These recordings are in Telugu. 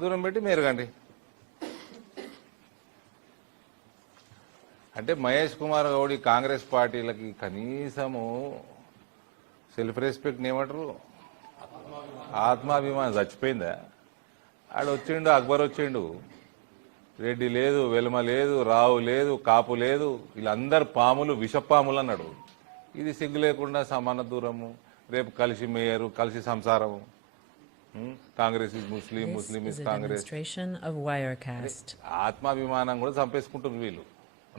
దూరం పెట్టి మేరగండి. అంటే మహేష్ కుమార్ గౌడ్ కాంగ్రెస్ పార్టీలకి కనీసము సెల్ఫ్ రెస్పెక్ట్ ఏమంటారు, ఆత్మాభిమానం చచ్చిపోయిందా? ఆడు వచ్చిండు, అక్బర్ వచ్చిండు, రెడ్డి లేదు, వెలుమ లేదు, రావు లేదు, కాపు లేదు, వీళ్ళందరు పాములు విషపాములు అన్నాడు. ఇది సిగ్గు లేకుండా సమాన దూరము, రేపు కలిసి మేయరు, కలిసి సంసారము. Congress is Muslim, Muslim is Congress. ఆత్మాభిమానం కూడా చంపేసుకుంటుంది వీళ్ళు,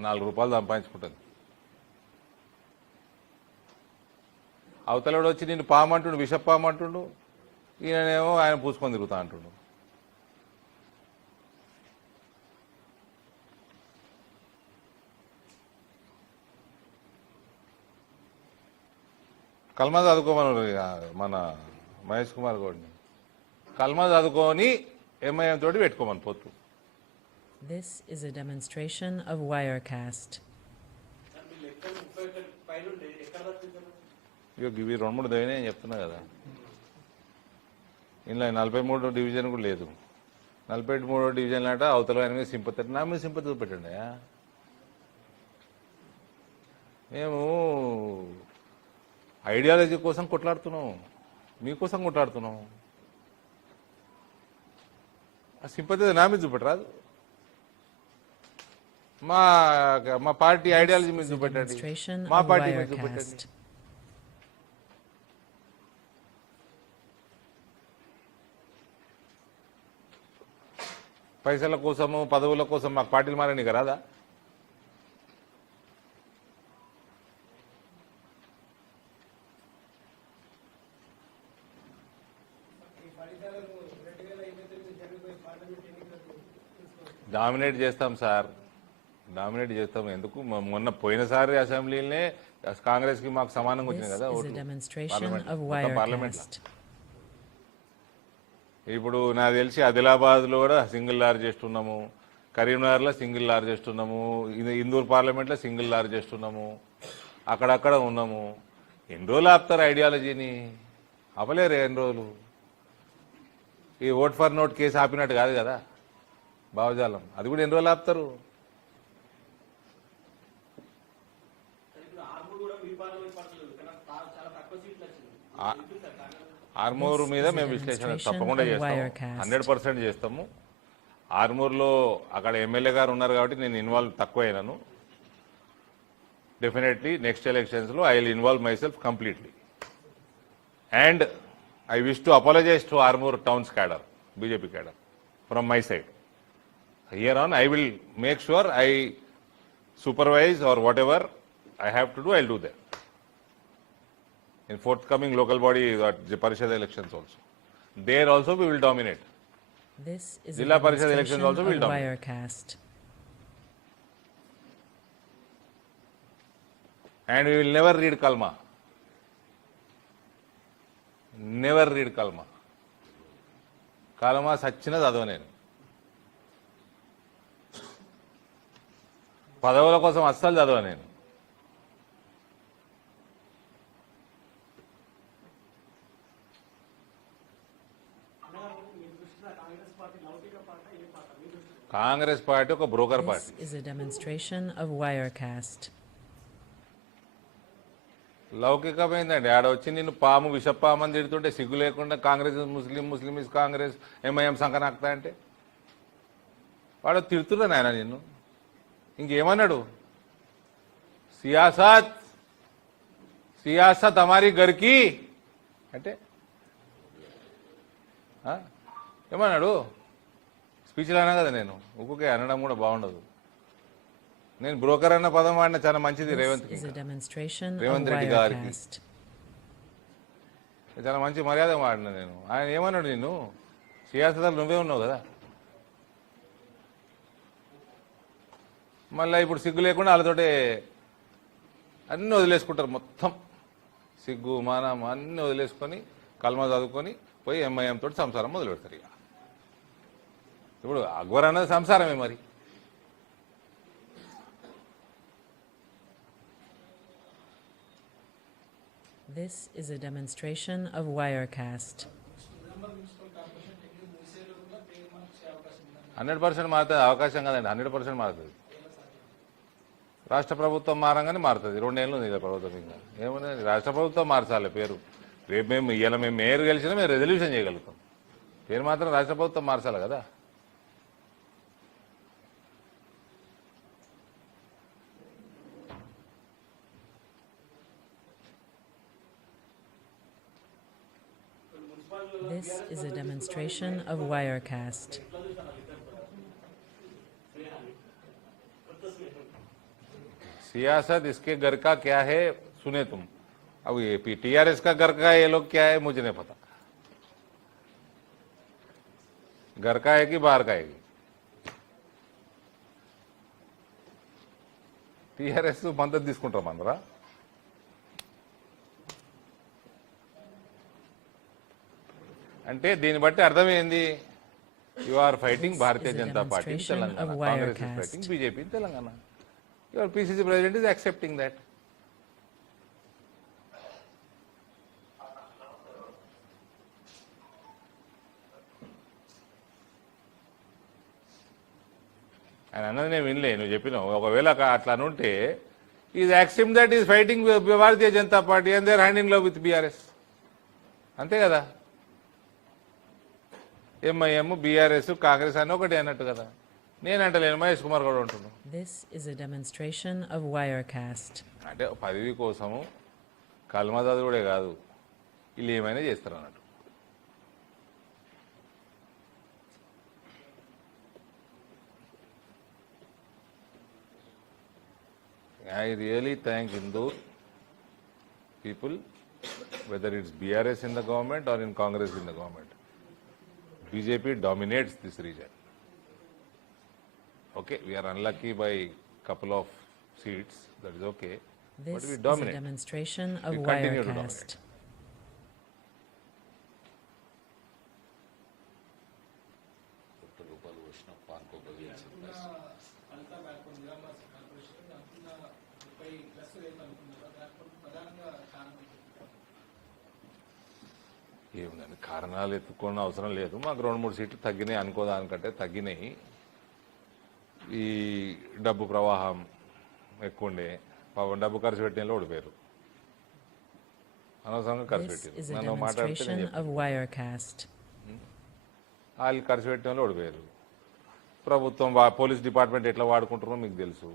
4 రూపాయలు సంపాదించుకుంటుంది. అవతలడు వచ్చి నేను పామంటుండు, విషపామంటుండు, ఈయనేమో ఆయన పూసుకొని తిరుగుతా అంటుండు. కల్మా చదువుకోమని మన మహేష్ కుమార్ గౌడ్ని, కల్మా చదువుకొని ఎంఐఎం తోటి పెట్టుకోమని పొత్తు. This is a demonstration of Wirecast. ఇవి 2-3 దైనా చెప్తున్నా కదా. ఇందులో 43వ డివిజన్ కూడా లేదు. 43వ డివిజన్ లాట అవతల ఆయన మీద సింపతి, నా మీద సింపతి చూపెట్టండి. మేము ఐడియాలజీ కోసం కొట్లాడుతున్నాం, మీకోసం కొట్లాడుతున్నాం. ఆ సింపతి నా మీద చూపెట్టరాదు, మా పార్టీ ఐడియాలజీ మీద చూపెట్టండి, మా పార్టీ మీద చూపెట్టండి. పైసల కోసము, పదవుల కోసం మాకు పార్టీలు మారని రాదా? డామినేట్ చేస్తాం సార్, డామినేట్ చేస్తాం. ఎందుకు? మొన్న పోయినసారి అసెంబ్లీనే కాంగ్రెస్ కి మాకు సమానంగా వచ్చింది కదా పార్లమెంట్. ఇప్పుడు నాకు తెలిసి ఆదిలాబాద్ లో కూడా సింగిల్ లార్జెస్ట్ ఉన్నాము, కరీంనగర్ లో సింగిల్ లార్జెస్ట్ ఉన్నాము, ఇందూరు పార్లమెంట్ లో సింగిల్ లార్జెస్ట్ ఉన్నాము, అక్కడక్కడ ఉన్నాము. ఎన్ని రోజులు ఆపుతారు ఐడియాలజీని? ఆపలేరు ఎన్ని రోజులు. ఈ ఓట్ ఫర్ నోట్ కేసు ఆపినట్టు కాదు కదా భావజాలం, అది కూడా ఎన్ని రోజులు ఆపుతారు? ఆర్మూర్ మీద మేము విశ్లేషణ తప్పకుండా చేస్తాము, 100% చేస్తాము. ఆర్మూర్లో అక్కడ ఎమ్మెల్యే గారు ఉన్నారు కాబట్టి నేను ఇన్వాల్వ్ తక్కువ అయినాను. డెఫినెట్లీ నెక్స్ట్ ఎలక్షన్స్లో I will involve my self completely. And I wish to apologize to Armoor Town's cadre, BJP cadre, from my side. Here on, I will make sure I supervise or whatever I have to do, I'll do that. In forthcoming local body Parishad elections also. There also we will dominate. This is Zilla Parishad elections also will dominate. Wirecast. And we will never read Kalma. Never read kalma. Kalma సచ్చిన చదవ నేను. పదవుల కోసం అస్సలు చదవ నేను. కాంగ్రెస్ పార్టీ ఒక broker party. This is a demonstration of Wirecast. లౌకికమైందండి. ఆడ వచ్చి నిన్ను పాము విషపామని తిడుతుంటే సిగ్గు లేకుండా కాంగ్రెస్ ముస్లిం, ముస్లిం ఇస్ కాంగ్రెస్, ఎంఐఎం సంకనాక్తా అంటే వాడు తిడుతున్నాను ఆయన నిన్ను. ఇంకేమన్నాడు? సియాసత్ సియాసత్ హమారీ గర్కి అంటే ఏమన్నాడు? స్పీచ్లో అన్నా కదా నేను. ఒక్కొక్క అనడం కూడా బాగుండదు. నేను బ్రోకర్ అన్న పదం వాడిన చాలా మంచిది రేవంత్ రెడ్డి గారికి, చాలా మంచి మర్యాద వాడిన నేను. ఆయన ఏమన్నాడు? నిన్ను సియాసతలు నువ్వే ఉన్నావు కదా, మళ్ళీ ఇప్పుడు సిగ్గు లేకుండా వాళ్ళతోటే అన్నీ వదిలేసుకుంటారు. మొత్తం సిగ్గు మానం అన్నీ వదిలేసుకొని కల్మా చదువుకొని పోయి ఎంఐఎం తోటి సంసారం మొదలు పెడతారు. ఇక ఇప్పుడు అక్బర్ అన్నది సంసారమే. మరి This is a demonstration of Wirecast. 100% మారుతుంది, అవకాశం కదండి. 100% మారుతుంది. రాష్ట్ర ప్రభుత్వం మారంగానే మారుతుంది. 2 ఏళ్ళు ఉంది కదా ప్రభుత్వం. ఇంకా ఏముంది, రాష్ట్ర ప్రభుత్వం మార్చాలి పేరు. రేపు మేము మేయర్ గెలిచినా మేము రెజల్యూషన్ చేయగలుగుతాం. పేరు మాత్రం రాష్ట్ర ప్రభుత్వం మార్చాలి కదా. This is a demonstration of Wirecast. सियासत इसके घर का क्या है सुने तुम. अब ये टीआरएस का घर का ये लोग क्या है मुझे नहीं पता. घर का है कि बाहर का है. టీఆర్ఎస్ మద్దతు తీసుకుంటామన్నారా? అంటే దీన్ని బట్టి అర్థమైంది, you are fighting Bharatiya Janata Party Telangana, Congress is fighting BJP Telangana. Your PCC president is accepting that. ఆయన అన్నది నేను వినలే, నువ్వు చెప్పినావు. ఒకవేళ అట్లా అనుంటే is accept that is fighting Bharatiya Janata Party and they are hand in love with BRS. అంతే కదా. ఎంఐఎం, బీఆర్ఎస్, కాంగ్రెస్ అని ఒకటి అన్నట్టు కదా. నేనంటలేను, మహేష్ కుమార్ కూడా ఉంటున్నాను. This is a demonstration of Wirecast. అంటే పదవి కోసము కల్మదాదుడే కాదు, వీళ్ళు ఏమైనా చేస్తారు అన్నట్టు. I really thank Hindu people, whether it's BRS in the government or in Congress in the government. BJP dominates this region. Okay, we are unlucky by couple of seats, that is okay, This but we is a dominate. demonstration of We continue to Wirecast. dominate. ఏముందండి, కారణాలు ఎత్తుకోని అవసరం లేదు. మాకు 2-3 సీట్లు తగ్గినాయి అనుకోదానికంటే తగ్గినాయి. ఈ డబ్బు ప్రవాహం ఎక్కువ ఉండే, పాపం డబ్బు ఖర్చు పెట్టిన ఓడిపోయారు. అనవసరంగా ఖర్చు This పెట్టారు. is a నన్ను మాట్లాడితే demonstration of Wirecast. వాళ్ళు ఖర్చు పెట్టిన వాళ్ళు ఓడిపోయారు. ప్రభుత్వం పోలీస్ డిపార్ట్మెంట్ ఎట్లా వాడుకుంటారో మీకు తెలుసు,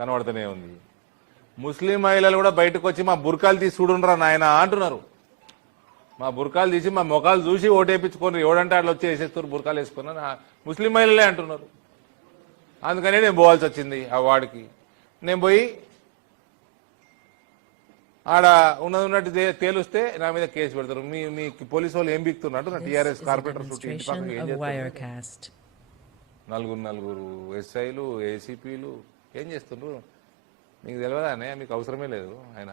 కనబడుతూనే ఉంది. ముస్లిం మహిళలు కూడా బయటకు వచ్చి మా బుర్కాలు తీసి చూడుండ్రా నాయన అంటున్నారు. మా బుర్కాలు తీసి మా ముఖాలు చూసి ఓటేపించుకొని ఎవడంటే అట్లా వచ్చి వేసేస్తారు బుర్కాలు వేసుకున్నా ముస్లిం మహిళలే అంటున్నారు. అందుకనే నేను పోవాల్సి వచ్చింది ఆ వార్డుకి. నేను పోయి ఆడ ఉన్నట్టు తేలుస్తే నా మీద కేసు పెడతారు. మీ పోలీసు వాళ్ళు ఏం బిక్తున్నట్టు నా This TRS is a corporator చుట్టూ ఇంటి పక్కన demonstration ఏం of చేస్తున్నారు? Wirecast. నలుగురు ఎస్ఐలు, ఏసీపీలు ఏం చేస్తుండ్రు మీకు తెలియదా అన్నయ్య? మీకు అవసరమే లేదు. ఆయన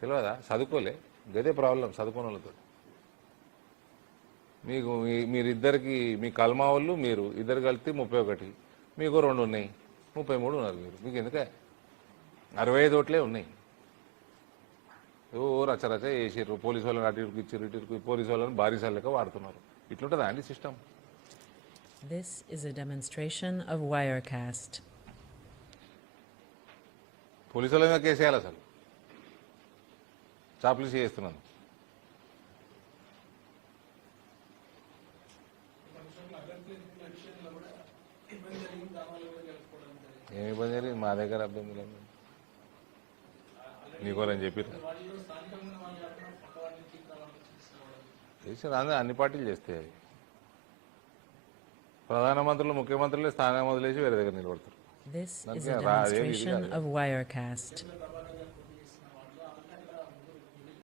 తెలియదా? చదువుకోలే, గదే ప్రాబ్లం చదువుకున్న వాళ్ళతో. మీకు మీరిద్దరికి, మీ కల్మా వాళ్ళు మీరు ఇద్దరు కలిపి 31, మీకు 2 ఉన్నాయి, 33 ఉన్నారు మీరు. మీకు ఎందుకే 65 ఓట్లే ఉన్నాయి. ఓ రచరచ వేసిర్రు, పోలీసు వాళ్ళని అటు ఇటుకు ఇచ్చిర్రు, ఇటు పోలీసు వాళ్ళని బారీసాలు లెక్క వాడుతున్నారు. ఇట్లుంటుందా అండి system? This is a demonstration of Wirecast. Police వాళ్ళ మీద కేసు వేయాలి అసలు, చాపులీసి చేస్తున్నాను. ఏమి ఇబ్బంది జరిగింది? మా దగ్గర ఇబ్బంది లేదు. నీకోరని చెప్పి అన్ని పార్టీలు చేస్తాయి. ప్రధానమంత్రులు, ముఖ్యమంత్రులే స్థానం వదిలేసి వేరే దగ్గర నిలబడతారు. This is Okay, a ra- demonstration really, of Wirecast.